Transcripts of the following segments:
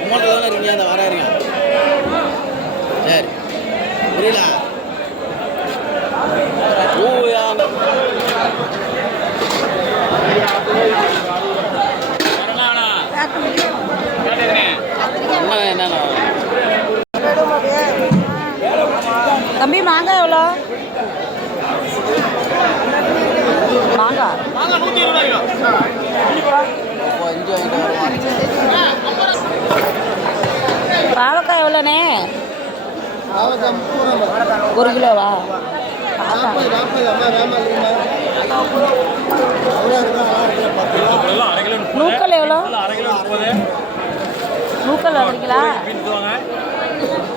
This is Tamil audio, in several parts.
கும்பத்தில் தானே இருக்கீங்க, அந்த வராருங்க. சரி புரியல. ஊயா என்னண்ணா தம்பி மாங்காய் எவ்வளோ? மாங்காய் பாவக்காய் எவ்வளோண்ணே? 1 கிலோவா? நூக்கல் எவ்வளோ? நூக்கல் வாங்குறீங்களா?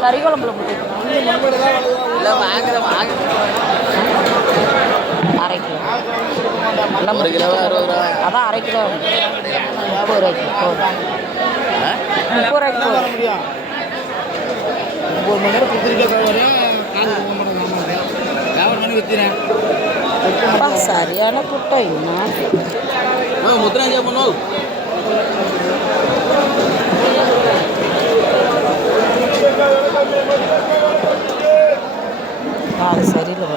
கறி குழம்புல போட்டுக்கலாம். 1/2 கிலோ. 1 கிலோ 60 ரூபா. அதான் 1/2 கிலோ 30 ரூபாய்க்கு போதும். 30 ரூபாய்க்கு போதும். 9 மணி நேரம் கொடுத்துருக்கேன். வியாபாரம் பண்ணி வச்சுறேன். சரியான கூட்டம் இன்னும் முத்துராஜா பண்ணுவோம். அது சரியில்லை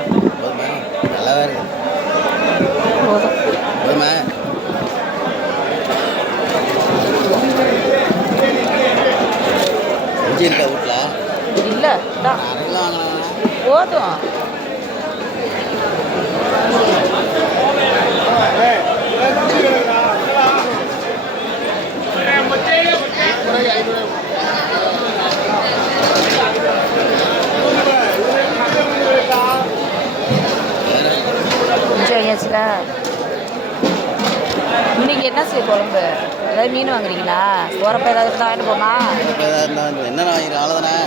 நல்லா தான் இருக்கு. போதும் இஞ்சி இருக்கா வீட்டில்? இல்லை போதும். வாங்கியாச்சுல. இன்னைக்கு என்ன செய்ய குழம்பு? ஏதாவது மீன் வாங்குறீங்களா? போகிறப்ப ஏதாவது இருந்தால் வாங்கிட்டு போமா? என்ன வாங்கிடுறேன்?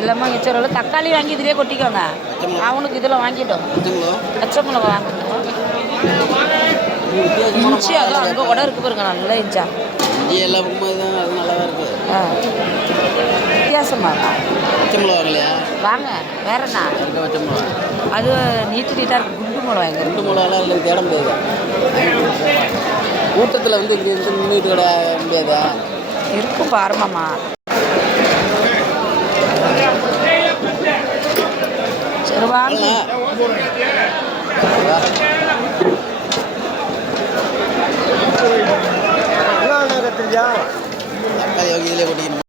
எல்லாமே வச்சுருவோம். தக்காளி வாங்கி இதிலே கொட்டிக்கோங்க. அவனுக்கு இதில் வாங்கிட்டோம். பச்சை மிளகா வாங்கணும். இஞ்சி அதுவும் அங்கே கூட இருக்கு பாருங்க, நல்லா இஞ்சா. இஞ்சி எல்லா பக்கமும் தான், அது நல்லா தான் இருக்குது. வித்தியாசமாக பச்சை மிளகா இல்லையா? வாங்க. வேற என்ன? பச்சை மிளகா அது நீட்டாக இருக்குது. குண்டு மிளகா எங்க? குண்டு மிளகாலாம் இல்லை, தேட முடியாது. கூட்டத்தில் வந்து இங்கே இருந்து நின்றுட்டு விட முடியாதா? இருக்கும் பாருமாம்மா. சரி வாங்க. தக்காளி இதிலே கொட்டிக்கணும்.